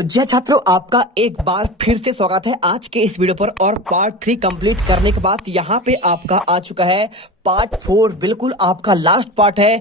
तो जय छात्रों, आपका एक बार फिर से स्वागत है आज के इस वीडियो पर। और पार्ट 3 कंप्लीट करने के बाद यहाँ पे आपका आ चुका है पार्ट 4। बिल्कुल आपका लास्ट पार्ट है।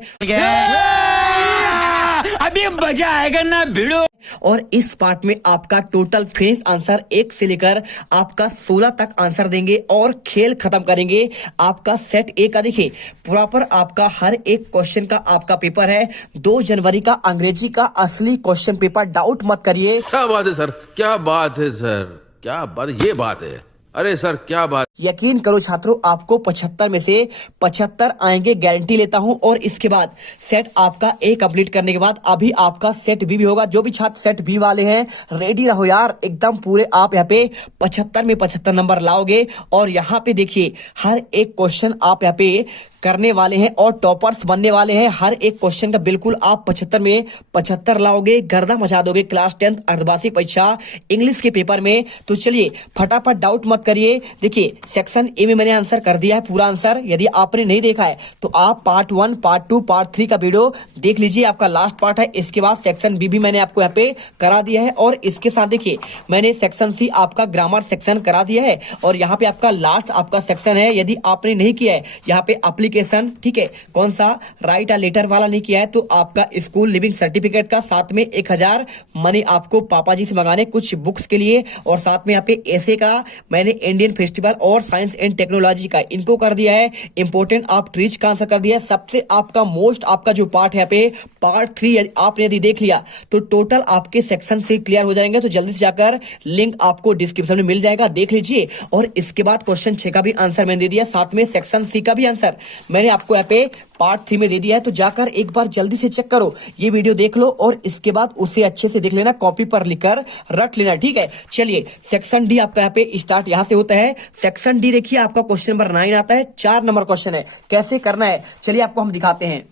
अभी मजा आएगा ना भिड़ो। और इस पार्ट में आपका टोटल फिनिश आंसर 1 से लेकर आपका 16 तक आंसर देंगे और खेल खत्म करेंगे। आपका सेट ए का देखिए प्रॉपर आपका हर एक क्वेश्चन का आपका पेपर है। 2 जनवरी का अंग्रेजी का असली क्वेश्चन पेपर, डाउट मत करिए। क्या बात है सर, क्या बात है सर, क्या बात, ये बात है। अरे सर क्या बात। यकीन करो छात्रों, आपको 75 में से 75 आएंगे, गारंटी लेता हूं। और इसके बाद सेट आपका ए कंप्लीट करने के बाद अभी आपका सेट बी भी होगा। जो भी छात्र सेट बी वाले हैं रेडी रहो यार, एकदम पूरे आप यहाँ पे 75 में 75 नंबर लाओगे। और यहाँ पे देखिए हर एक क्वेश्चन आप यहाँ पे करने वाले हैं और टॉपर्स बनने वाले हैं। हर एक क्वेश्चन का बिल्कुल आप 75 में 75 लाओगे, गर्दा मचा दोगे क्लास 10th अर्धवार्षिक परीक्षा इंग्लिश के पेपर में। तो चलिए फटाफट, डाउट मत करिए। देखिए सेक्शन ए में मैंने आंसर कर दिया है पूरा आंसर। यदि आपने नहीं देखा है तो आप पार्ट 1, पार्ट 2, पार्ट 3 का वीडियो देख लीजिए, आपका लास्ट पार्ट है। इसके बाद सेक्शन बी भी मैंने आपको यहाँ पे करा दिया है। और इसके साथ देखिए मैंने सेक्शन सी आपका ग्रामर सेक्शन करा दिया है। और यहाँ पे आपका लास्ट आपका सेक्शन है। यदि आपने नहीं किया है यहाँ पे एप्लीकेशन, ठीक है, कौन सा राइट लेटर वाला नहीं किया है तो आपका स्कूल लिविंग सर्टिफिकेट का साथ में 1000 मनी आपको पापा जी से मंगाने कुछ बुक्स के लिए। और साथ में यहाँ पे ऐसे का मैंने इंडियन फेस्टिवल और साइंस एंड टेक्नोलॉजी का इनको कर दिया है। इंपोर्टेंट आप ट्रीज का आंसर कर दिया है। सबसे आपका मोस्ट आपका जो पार्ट है पे पार्ट 3 आपने यदि देख लिया तो टोटल आपके सेक्शन से क्लियर हो जाएंगे। तो जल्दी से जाकर लिंक आपको डिस्क्रिप्शन में मिल जाएगा, देख लीजिए। और इसके बाद क्वेश्चन 6 का भी आंसर मैंने दे दिया, साथ में सेक्शन सी का भी आंसर मैंने आपको यहाँ पे पार्ट 3 में दे दिया है। तो जाकर एक बार जल्दी से चेक करो, ये वीडियो देख लो और इसके बाद उसे अच्छे से देख लेना, कॉपी पर लिखकर रट लेना, ठीक है। चलिए सेक्शन डी आपका यहाँ पे स्टार्ट यहाँ से होता है। सेक्शन डी देखिए आपका क्वेश्चन नंबर 9 आता है, 4 नंबर क्वेश्चन है। कैसे करना है चलिए आपको हम दिखाते हैं।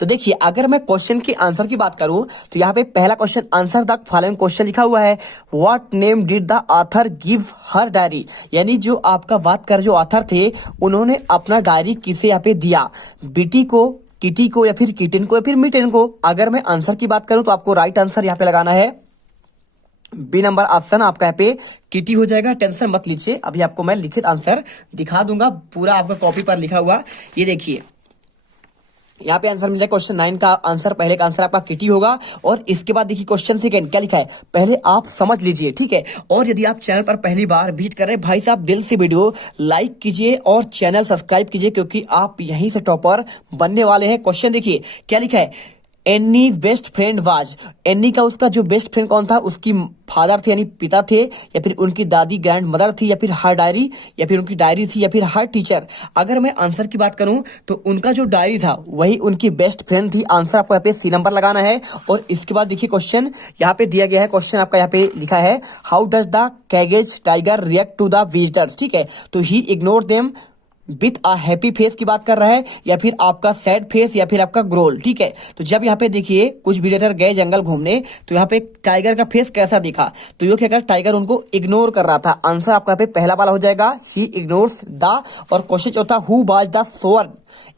तो देखिए अगर मैं क्वेश्चन के आंसर की बात करूं तो यहाँ पे पहला question answer the following question लिखा हुआ है। What name did the author give her diary, यानी जो आपका बात कर जो ऑथर थे उन्होंने अपना डायरी किसे यहाँ पे दिया, बेटी को, किटी को, या फिर किटन को, या फिर मिटन को। अगर मैं आंसर की बात करूं तो आपको राइट आंसर यहाँ पे लगाना है बी नंबर ऑप्शन, आपका यहाँ पे किटी हो जाएगा। टेंशन मत लीजिए, अभी आपको मैं लिखित आंसर दिखा दूंगा, पूरा आपका कॉपी पर लिखा हुआ। ये देखिए यहाँ पे आंसर मिल जाए क्वेश्चन 9 का आंसर, पहले का आंसर आपका किटी होगा। और इसके बाद देखिए क्वेश्चन सेकंड क्या लिखा है, पहले आप समझ लीजिए, ठीक है। और यदि आप चैनल पर पहली बार विजिट कर रहे हैं भाई साहब, दिल से वीडियो लाइक कीजिए और चैनल सब्सक्राइब कीजिए, क्योंकि आप यहीं से टॉपर बनने वाले हैं। क्वेश्चन देखिए क्या लिखा है, any best friend was, any का उसका जो बेस्ट फ्रेंड कौन था, उसकी फादर थे यानी पिता थे, या फिर उनकी दादी ग्रैंड मदर थी, या फिर हर डायरी, या फिर उनकी डायरी थी, या फिर हर टीचर। अगर मैं आंसर की बात करूं तो उनका जो डायरी था वही उनकी बेस्ट फ्रेंड थी। आंसर आपको यहाँ पे सी नंबर लगाना है। और इसके बाद देखिए क्वेश्चन यहाँ पे दिया गया है, क्वेश्चन आपका यहाँ पे लिखा है how does the caged tiger react to the visitors, ठीक है। तो he ignore them with a happy face की बात कर रहा है, या फिर आपका सैड फेस, या फिर आपका ग्रोल, ठीक है। तो जब यहाँ पे देखिए कुछ विजिटर गए जंगल घूमने तो यहाँ पे टाइगर का फेस कैसा दिखा, तो ये क्या कर टाइगर उनको इग्नोर कर रहा था। आंसर आपका यहाँ पे पहला वाला हो जाएगा, ही इग्नोर्स द। और क्वेश्चन चौथा, who was the swore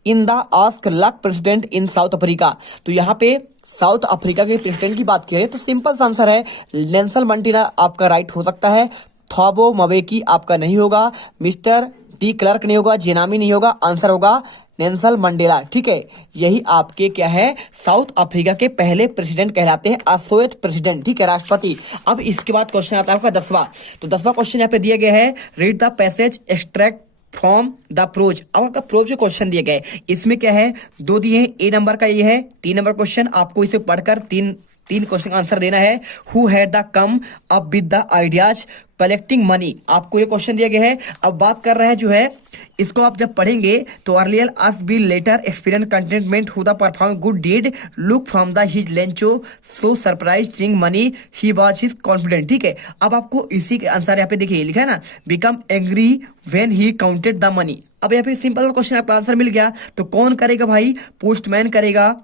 in the ask luck president in South Africa. तो यहाँ पे साउथ अफ्रीका के प्रेसिडेंट की बात करें तो सिंपल सा आंसर है नेल्सन मंडेला आपका राइट हो सकता है। थॉबो मवेकी आपका नहीं होगा, मिस्टर डी क्लर्क नहीं होगा, जेनामी नहीं होगा, आंसर होगा नेल्सन मंडेला, ठीक है। यही आपके क्या है साउथ अफ्रीका के पहले प्रेसिडेंट कहलाते हैं, असोएट प्रेसिडेंट, ठीक है, राष्ट्रपति। अब इसके बाद क्वेश्चन आता है आपका 10वां। तो 10वां क्वेश्चन यहाँ पे दिया गया है, read the passage extract from the prose. अब आपका प्रोज जो क्वेश्चन दिए गए इसमें क्या है, 2 दिए हैं, ए नंबर का ये है, 3 नंबर क्वेश्चन आपको इसे पढ़कर तीन क्वेश्चन का आंसर देना है। Who had the come up with the ideas collecting money, आपको ये क्वेश्चन दिया गया है। अब बात कर रहे हैं जो है इसको आप जब पढ़ेंगे तो earlier us be letter experience containment who the perform good deed look from the his Lencho so surprise sing money he was his confident, ठीक है। अब आपको इसी के आंसर यहाँ पे देखिए लिखा है ना, become angry when he counted the money. अब यहाँ पे सिंपल क्वेश्चन आपका आंसर मिल गया। तो कौन करेगा भाई, पोस्टमैन करेगा,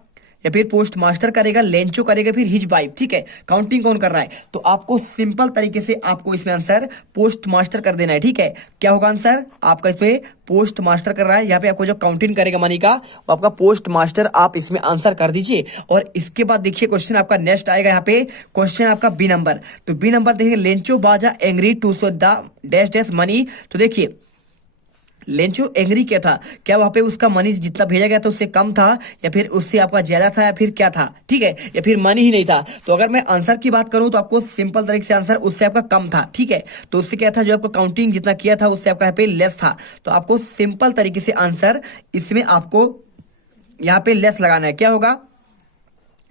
या फिर पोस्ट मास्टर करेगा, लेंचो करेगा, फिर हिज वाइफ। ठीक है, काउंटिंग कौन कर रहा है? तो आपको सिंपल तरीके से आपको इसमें आंसर पोस्ट मास्टर कर देना है। ठीक है, क्या होगा आंसर आपका? इसमें पोस्ट मास्टर कर रहा है, यहाँ पे आपको जो काउंटिंग करेगा मनी का वो आपका पोस्ट मास्टर, आप इसमें आंसर कर दीजिए। और इसके बाद देखिए क्वेश्चन आपका नेक्स्ट आएगा, यहाँ पे क्वेश्चन आपका बी नंबर। तो बी नंबर देखिए, लेंचो बाजा angry to so the dash dash money. तो देखिए लेंचो एंग्री क्या था? क्या वहां पे उसका मनी जितना भेजा गया था उससे कम था, या फिर उससे आपका ज्यादा था, या फिर क्या था? ठीक है, या फिर मनी ही नहीं था। तो अगर मैं आंसर की बात करूं तो आपको सिंपल तरीके से आंसर उससे आपका कम था। ठीक है, तो उससे क्या था, जो आपको काउंटिंग जितना किया था उससे आपका यहाँ पे लेस था। तो आपको सिंपल तरीके से आंसर इसमें आपको यहाँ पे लेस लगाना है। क्या होगा?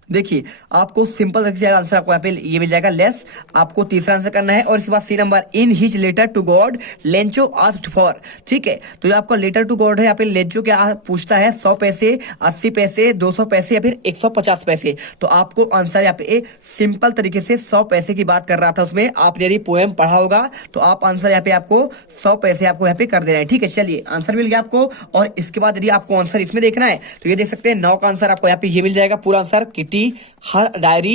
देखिए आपको सिंपल तरीके से आंसर आपको यहाँ पे ये मिल जाएगा लेस। आपको तीसरा आंसर करना है। और इसके बाद c number, in his letter to God Lencho asked for. ठीक है, तो जो आपका लेटर टू गॉड है, यहाँ पे लेंचो क्या पूछता है? 100 पैसे, 80 पैसे, 200 पैसे या फिर 150 पैसे। तो आपको आंसर यहाँ पे सिंपल तरीके से 100 पैसे की बात कर रहा था उसमें। आपने यदि पोएम पढ़ा होगा तो आप आंसर यहाँ पे आपको 100 पैसे आपको यहाँ पे कर देना है। ठीक है, चलिए आंसर मिल गया आपको। और इसके बाद यदि आपको आंसर इसमें देखना है तो ये देख सकते हैं 9 का आंसर आपको यहाँ पे ये मिल जाएगा पूरा answer. Kitty, her diary,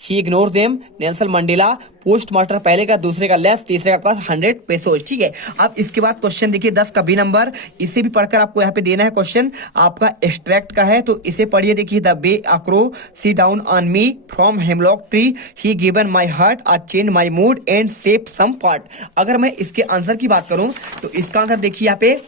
he ignore them, Nelson Mandela, postmaster पहले का, दूसरे का लेस, तीसरे का पास 100 पेसोज। ठीक है, अब इसके बाद क्वेश्चन देखिए 10 का बी नंबर। इसे भी पढ़कर आपको यहाँ पे देना है क्वेश्चन, आपका एक्सट्रैक्ट का है। तो इसे पढ़िए, देखिए the bay a crow see down on me from hemlock tree, he given my heart a change my mood and save some part. अगर मैं इसके आंसर की बात करूं तो इसका आंसर देखिए यहाँ पे,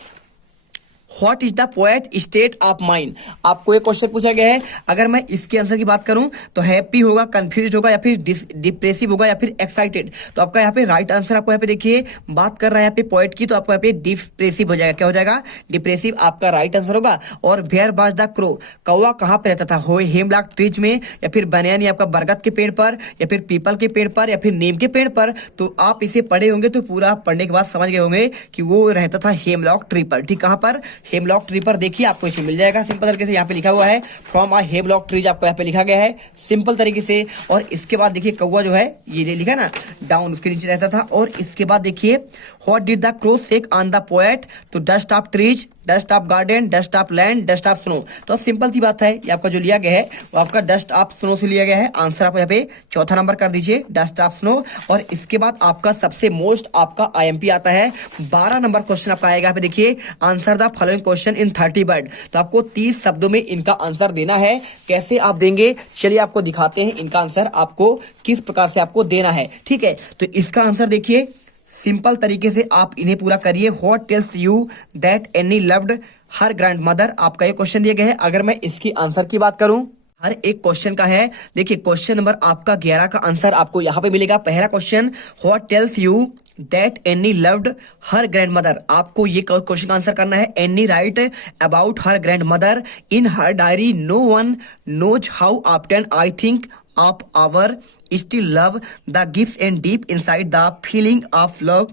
what is the poet state of mind. आपको एक क्वेश्चन पूछा गया है। अगर मैं इसके आंसर की बात करूं तो हैप्पी होगा, कंफ्यूज होगा, या फिर डिप्रेसिव होगा, या फिर एक्साइटेड। तो आपका यहाँ पे राइट आंसर आपको यहाँ पे देखिए बात कर रहा है यहाँ पे पोएट की, तो आपको यहाँ पे डिप्रेसिव हो जाएगा। क्या हो जाएगा? डिप्रेसिव आपका राइट आंसर होगा। और वेयर वाज द क्रो, कौवा कहाँ पे रहता था? हो हेमलॉक ट्रीज में, या फिर बनियान या आपका बरगद के पेड़ पर, या फिर पीपल के पेड़ पर, या फिर नीम के पेड़ पर। तो आप इसे पढ़े होंगे तो पूरा पढ़ने के बाद समझ गए होंगे कि वो रहता था हेमलॉक ट्री पर। ठीक, कहाँ पर? हेमलॉक ट्री पर। देखिए आपको इसमें मिल जाएगा सिंपल तरीके से, यहाँ पे लिखा हुआ है फ्रॉम अ हेमलॉक ट्रीज, आपको यहाँ पे लिखा गया है सिंपल तरीके से। और इसके बाद देखिए कौवा जो है ये लिखा ना डाउन, उसके नीचे रहता था। और इसके बाद देखिए what did the crow shake on the poet, तो dust of trees, dust of garden, dust of land, dust of snow. तो सिंपल सी बात है, ये आपका जो लिया गया है वो आपका डस्ट ऑफ स्नो से लिया गया है। आंसर आप यहाँ पे चौथा नंबर कर दीजिए, डस्ट ऑफ स्नो। और इसके बाद आपका सबसे मोस्ट आपका आईएमपी आता है 12 नंबर क्वेश्चन आपका आएगा। यहाँ पे देखिए answer the following question in 30 word. तो आपको 30 शब्दों में इनका आंसर देना है। कैसे आप देंगे चलिए आपको दिखाते हैं इनका आंसर आपको किस प्रकार से आपको देना है। ठीक है, तो इसका आंसर देखिए सिंपल तरीके से आप इन्हें पूरा करिए। What tells you that Anne loved her grand mother, आपका ये क्वेश्चन दिया गया है। अगर मैं इसकी आंसर की बात करूं, हर एक क्वेश्चन का है। देखिए क्वेश्चन नंबर आपका 11 का आंसर आपको यहाँ पे मिलेगा। पहला question, what tells you that Anne loved her grandmother. आपको ये क्वेश्चन का आंसर करना है। Anne write about her grandmother in her diary, no one knows how often I think of our still love the gifts and deep inside the feeling of love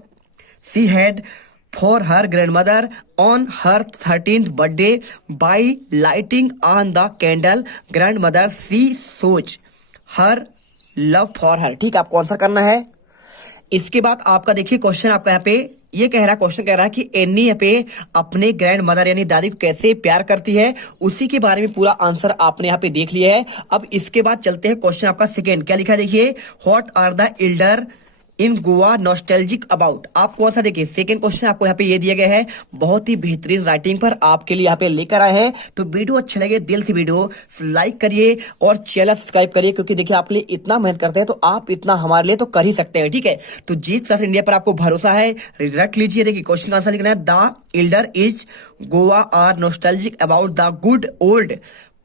she had for her grandmother on her 13th birthday by lighting on the candle grandmother she shows her love for her। ठीक, आपको answer करना है। इसके बाद आपका देखिए question आपका यहाँ पे ये कह रहा, क्वेश्चन कह रहा है कि एनी यहाँ पे अपने ग्रैंड मदर यानी दादी को कैसे प्यार करती है, उसी के बारे में पूरा आंसर आपने यहाँ पे देख लिया है। अब इसके बाद चलते हैं क्वेश्चन आपका सेकेंड। क्या लिखा है देखिए, what are the elder in Goa nostalgic about. आपको आंसर देखिए सेकंड क्वेश्चन आपको यहाँ पे ये दिया गया है। बहुत ही बेहतरीन राइटिंग पर आपके लिए यहाँ पे लेकर आए हैं। तो वीडियो अच्छा लगे दिल से वीडियो लाइक करिए और चैनल सब्सक्राइब करिए, क्योंकि देखिए आपके लिए इतना मेहनत करते हैं तो आप इतना हमारे लिए तो कर ही सकते हैं। ठीक है, तो जीत सर्च इंडिया पर आपको भरोसा है, रख लीजिए। देखिए क्वेश्चन का आंसर लिखना है, the elder is Goa are nostalgic about the good old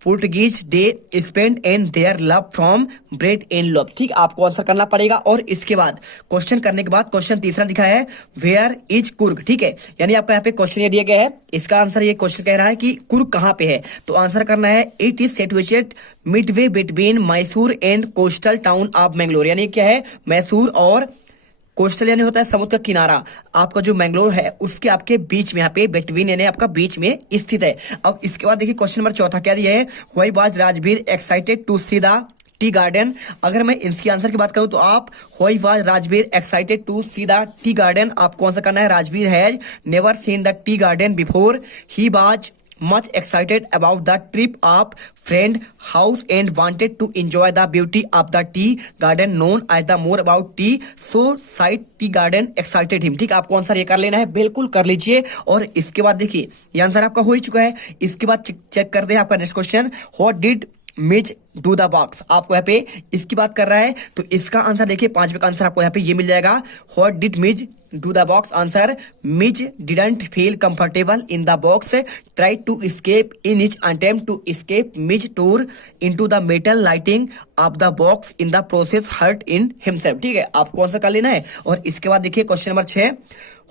Portuguese day spend and their love from bread and love. ठीक, आपको आंसर करना पड़ेगा। और इसके बाद क्वेश्चन करने के बाद क्वेश्चन तीसरा लिखा है, वेयर इज कुर्ग। ठीक है, यानी आपका यहाँ पे क्वेश्चन ये दिया गया है, इसका आंसर ये क्वेश्चन कह रहा है कि कुर्ग कहाँ पे है। तो आंसर करना है, it is situated Midway between Mysore and coastal town of Mangalore. यानी क्या है, मैसूर और कोस्टल यानी होता है समुद्र का किनारा, आपका जो मैंगलोर है उसके आपके बीच में यहाँ पे बिटवीन यानी आपका बीच में स्थित है। अब इसके बाद देखिए क्वेश्चन नंबर चौथा क्या दिया है, why was Rajveer excited to see the tea garden. अगर मैं इसकी आंसर की बात करूं तो आप why was Rajveer excited to see the tea garden, आपको आंसर करना है, Rajveer has never seen the tea garden before, he was much excited about the trip of friend house and wanted to enjoy the beauty of the tea garden known as the more about tea so sight tea garden excited him। ठीक है, आपको answer ये कर लेना है, बिल्कुल कर लीजिए। और इसके बाद देखिए ये आंसर आपका हो ही चुका है। इसके बाद चेक करते हैं आपका next question, what did Mij do the box. आपको यहाँ पे इसकी बात कर रहा है, तो इसका आंसर देखिए 5वें का आंसर आपको यहाँ पे ये मिल जाएगा, what did Mij do the box. Answer, Mij didn't feel comfortable in the box, try to escape in his attempt to escape Mij tore into the metal lighting of the box in the process hurt in himself। ठीक है, आपको answer कर लेना है। और इसके बाद देखिए question number 6,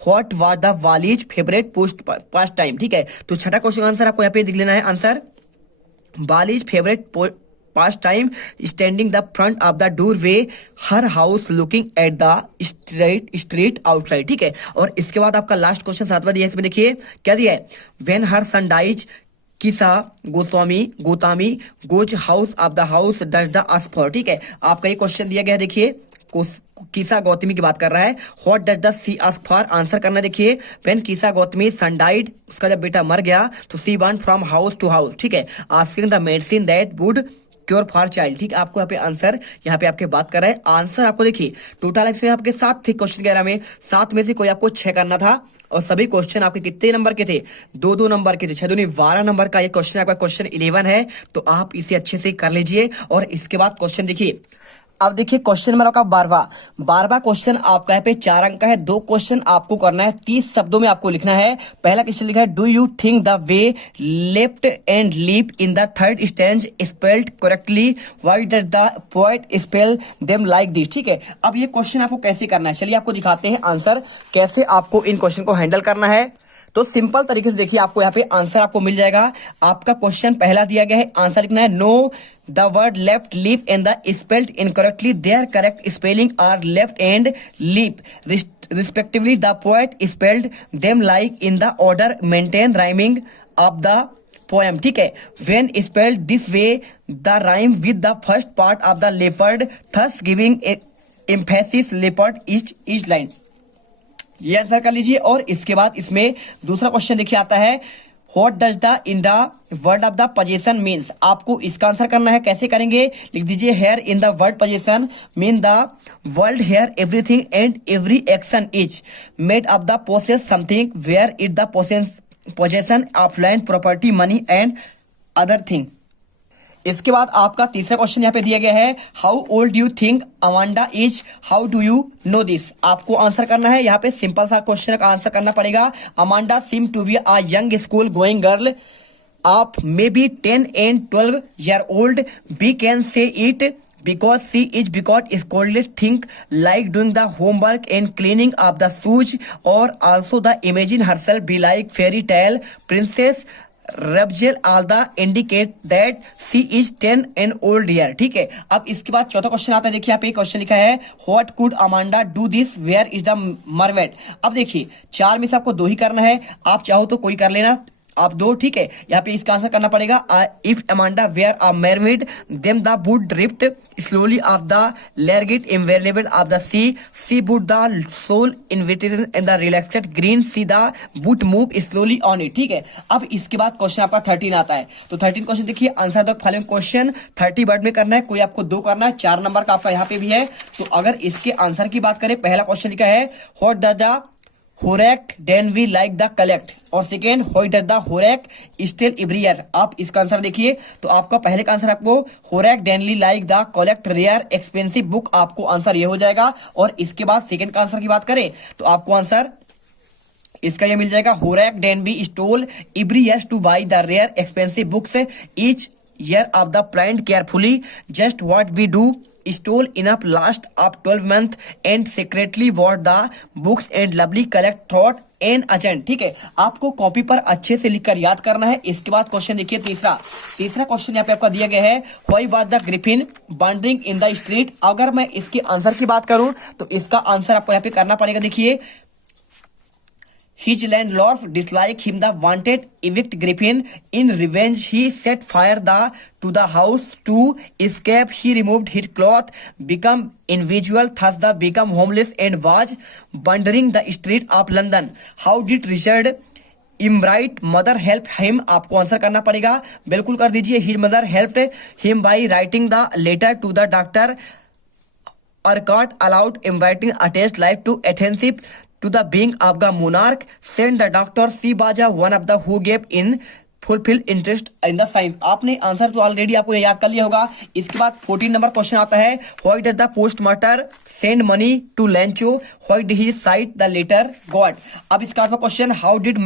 what was the Valli's favourite pastime. ठीक है, तो छठा क्वेश्चन का आंसर आपको यहाँ पे दिख लेना है। Answer, Bali's favorite pastime standing the front of the doorway her house looking at the street outside। ठीक है, और इसके बाद आपका लास्ट क्वेश्चन 7वां दिया है, इसमें देखिए क्या दिया है, when her son dies किसा Gotami goes house of the house does the ask for. ठीक है, आपका ये क्वेश्चन दिया गया है, देखिए किसा गौतमी की बात कर रहा है, what does the she ask for. Answer करना देखिए, व्हेन किसा गौतमी सन डाइड, उसका जब बेटा मर गया तो she went from house to house. ठीक है, asking the medicine that would cure for child. ठीक है, आपको यहाँ पे आंसर यहाँ पे आपके बात कर रहा है। आंसर आपको देखिए टोटल इसमें आपके 7 थे क्वेश्चन 11 में, 7 में से कोई आपको 6 करना था। और सभी क्वेश्चन आपके कितने नंबर के थे, 2-2 नंबर के थे, 6 दूनी 12 नंबर का ये क्वेश्चन आपका क्वेश्चन 11 है। तो आप इसे अच्छे से कर लीजिए। और इसके बाद क्वेश्चन देखिए, अब देखिए क्वेश्चन नंबर आपका 12वां क्वेश्चन आपका यहाँ पे 4 अंक का है। 2 क्वेश्चन आपको करना है, 30 शब्दों में आपको लिखना है। पहला क्वेश्चन लिखा है, do you think the way left and leap in the third stanza spelled correctly, why does the poet spell them like this. ठीक है, अब ये क्वेश्चन आपको कैसे करना है, चलिए आपको दिखाते हैं आंसर, कैसे आपको इन क्वेश्चन को हैंडल करना है। तो सिंपल तरीके से देखिए आपको यहाँ पे आंसर आपको मिल जाएगा। आपका क्वेश्चन पहला दिया गया है, आंसर लिखना है, no the word left leap and the spelled incorrectly, their correct spelling are left and leap respectively, the poet spelled them like in the order maintain rhyming of the poem. ठीक है, when spelled this way the rhyme with the first part of the leopard thus giving emphasis leopard each line. ये answer कर लीजिए। और इसके बाद इसमें दूसरा क्वेश्चन देखिए आता है, what does the in the word of the position means. आपको इसका आंसर करना है, कैसे करेंगे, लिख दीजिए, here in the word position mean the world here everything and every action is made of the possess something where it the possession of land property money and other thing. इसके बाद आपका तीसरा क्वेश्चन यहाँ पे दिया गया है, how old you think Amanda is, how do you know this. आपको आंसर करना है, यहाँ पे सिंपल सा क्वेश्चन का आंसर करना पड़ेगा। Amanda seem to be a young school going girl of may be 10 and 12 year old, we can say it because she is because scolded think like doing the homework and cleaning up the shoes, or also the imagine herself be like fairy tale princess Rabjel all the indicate that she is 10 and old year। ठीक है, अब इसके बाद चौथा question आता है, देखिए यहाँ पे क्वेश्चन लिखा है, what could Amanda do this where is the mermaid. अब देखिए 4 में से आपको 2 ही करना है, आप चाहो तो कोई कर लेना, आप 2। ठीक है, यहाँ पे इसका आंसर करना पड़ेगा, if Amanda were a mermaid then they would drift slowly off the legit invariable of the sea would the sole invitation in the relaxed green sea they would move slowly on it. ठीक है, अब इसके बाद question आपका 13 आता है। तो 13 question देखिए, answer the following question 30 word में करना है, कोई आपको 2 करना है, 4 नंबर का आपका यहाँ पे भी है। तो अगर इसके आंसर की बात करें, पहला क्वेश्चन लिखा है, what does the Horace Danby like the collect, और second why does the Horace steal every year. आप इसका आंसर देखिए, तो आपका पहले का आंसर आपको Horace Danby like the collect rare expensive book, आपको आंसर ये हो जाएगा। और इसके बाद सेकेंड का आंसर की बात करें तो आपको आंसर इसका ये मिल जाएगा, Horace Danby stole every year to buy the rare expensive books each year of the planned carefully just what we do stole enough last of 12 months and secretly bought the books and lovely collect thought and agent। ठीक है, आपको copy पर अच्छे से लिखकर याद करना है। इसके बाद क्वेश्चन देखिए तीसरा क्वेश्चन यहाँ पे आपका दिया गया है, why was the Griffin wondering in the street. अगर मैं इसके आंसर की बात करूं तो इसका आंसर आपको यहाँ पे करना पड़ेगा, देखिए, his landlord disliked him the wanted evict Griffin in revenge he set fire to the house to escape he removed his cloth become invisible thus the become homeless and was wandering the street of London। How did Richard Ebright mother help him, आपको answer करना पड़ेगा, बिल्कुल कर दीजिए। He mother helped him by writing the letter to the doctor Urquhart allowed inviting attached life to attentive to the being of the monarch. Sent the doctor Sibaja, one of the who gave in fulfil interest in the science. आपने answer तो already आपको याद कर लिया होगा। इसके बाद 14 number question आता है, why did the postmaster send money to Lencho, why did he साइट द लेटर गॉड। अब इसका आपका question, how did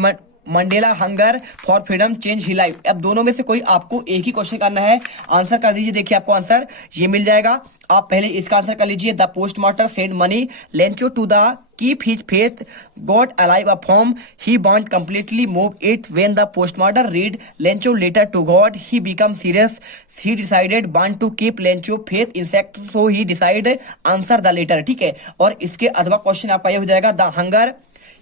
Mandela hunger for freedom change he life. अब दोनों में से कोई आपको एक ही क्वेश्चन करना है, आंसर कर दीजिए। देखिए आपको आंसर ये मिल जाएगा, आप पहले इसका आंसर कर लीजिए। The postmaster send money Lencho to the keep his faith God alive a form he want completely move it when the postmaster read Lencho letter to God he become serious he decided want to keep Lencho faith intact so he decide answer the letter. ठीक है, और इसके अथवा question आपका ये हो जाएगा, the hunger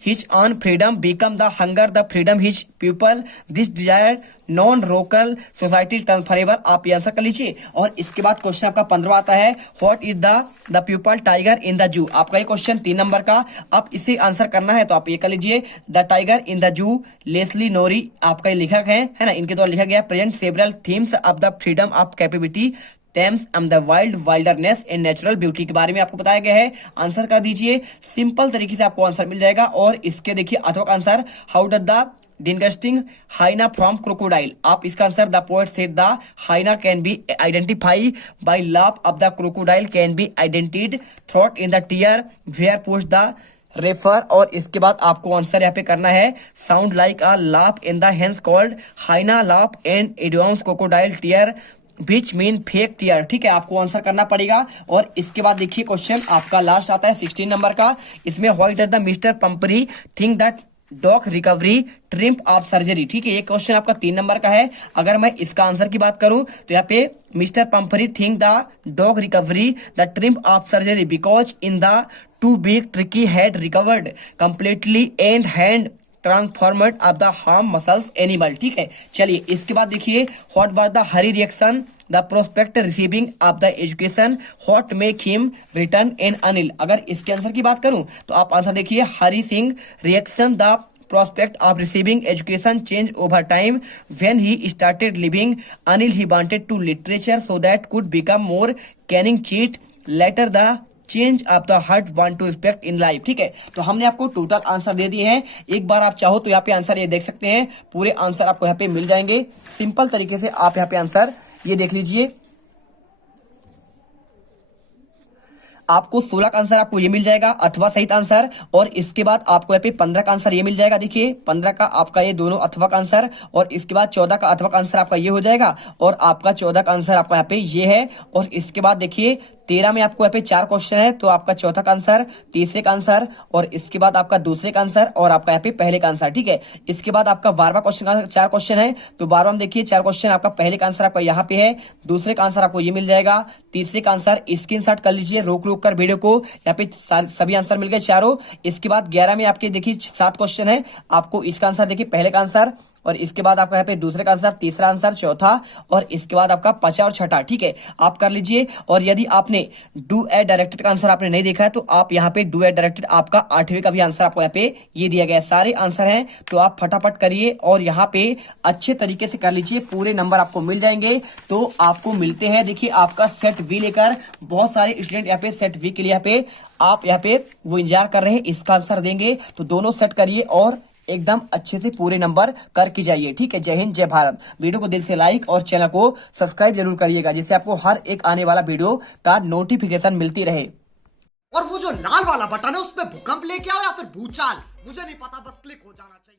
his own freedom become the hunger the freedom his people this desire non local society turn forever. आप ये आंसर कर लीजिए। और इसके बाद क्वेश्चन आपका 15 आता है, what is the people tiger in the जू। आपका ये क्वेश्चन 3 नंबर का, आप इसे आंसर करना है तो आप ये कर लीजिए, the tiger in the zoo Leslie Norris आपका ये लेखक है ना, इनके द्वारा लिखा गया। Present several themes of the freedom of capability tames and the wild wilderness and natural beauty के बारे में आपको बताया गया है, आंसर कर दीजिए। सिंपल तरीके से आपको आंसर मिल जाएगा। और इसके देखिए अथवा answer, how did the distinguish hyena from crocodile. आप इसका answer, the poet said the hyena can be identify by laugh of the crocodile can be identified throat in the tear where post the refer. और इसके बाद आपको answer यहाँ पे करना है, sound like a laugh in the hence called hyena laugh and idioms crocodile tear which mean fake tear. ठीक है, आपको आंसर करना पड़ेगा। और इसके बाद देखिए क्वेश्चन आपका लास्ट आता है 16 नंबर का, इसमें what does the mister पंपरी think that dog recovery triumph of surgery. ठीक है, ये क्वेश्चन आपका 3 नंबर का है। अगर मैं इसका आंसर की बात करूं तो यहाँ पे mister पंपरी think the dog recovery the triumph of surgery because in the two big tricky had recovered completely and hand transformed of the harm muscles animal. ठीक है, चलिए इसके बाद देखिए, what was the Hari reaction the prospect receiving of the education what make him return in Anil. अगर इसके answer की बात करूं तो आप आंसर देखिए, Hari Singh reaction the prospect of receiving education change over time when he started living Anil he wanted to literature so that could become more canning cheat later the change of the heart want to respect in life. ठीक है, तो हमने आपको total answer दे दिए हैं। एक बार आप चाहो तो यहाँ पे आंसर ये देख सकते हैं, पूरे आंसर आपको यहाँ पे मिल जाएंगे। सिंपल तरीके से आप यहाँ पे आंसर ये देख लीजिए, आपको 16 का आंसर आपको ये मिल जाएगा अथवा सहित आंसर। और इसके बाद आपको यहाँ पे 15 का आंसर ये मिल जाएगा। देखिए 15 का आपका ये दोनों अथवा का आंसर, और इसके बाद 14 का अथवा का आंसर आपका ये हो जाएगा, और आपका 14 का आंसर आपका यहाँ पे ये है। और इसके बाद देखिए 13 में आपको यहाँ पे 4 क्वेश्चन है, तो आपका चौथा का आंसर, तीसरे का आंसर, और इसके बाद आपका दूसरे का आंसर, और आपका यहाँ पे पहले का आंसर। ठीक है, इसके बाद आपका 12वां क्वेश्चन का 4 क्वेश्चन है, तो 12वां में देखिए 4 क्वेश्चन, आपका पहले का आंसर आपका यहाँ पे है, दूसरे का आंसर आपको ये मिल जाएगा, तीसरे का आंसर स्क्रीनशॉट कर लीजिए रोक रोक कर वीडियो को, यहाँ पे सभी आंसर मिल गए चारों। इसके बाद 11 में आपके देखिए 7 क्वेश्चन है, आपको इसका आंसर देखिए पहले का आंसर, और इसके बाद आपका यहाँ पे दूसरे का आंसर, तीसरा आंसर, चौथा, और इसके बाद आपका 5वां और 6वां। ठीक है, आप कर लीजिए। और यदि आपने डू एड डायरेक्टेड का आंसर आपने नहीं देखा है तो आप यहाँ पे डू एड डायरेक्टेड आपका 8वें का भी आंसर आपको यहाँ पे ये दिया गया है, सारे आंसर हैं, तो आप फटाफट करिए और यहाँ पे अच्छे तरीके से कर लीजिए, पूरे नंबर आपको मिल जाएंगे। तो आपको मिलते हैं, देखिए आपका सेट बी लेकर बहुत सारे स्टूडेंट यहाँ पे सेट बी के लिए यहाँ पे आप यहाँ पे वो इंतजार कर रहे हैं, इसका आंसर देंगे, तो दोनों सेट करिए और एकदम अच्छे से पूरे नंबर करके जाइए। ठीक है, जय हिंद जय भारत। वीडियो को दिल से लाइक और चैनल को सब्सक्राइब जरूर करिएगा, जिससे आपको हर एक आने वाला वीडियो का नोटिफिकेशन मिलती रहे। और वो जो लाल वाला बटन है उस पे भूकंप लेके आओ या फिर भूचाल, मुझे नहीं पता, बस क्लिक हो जाना चाहिए।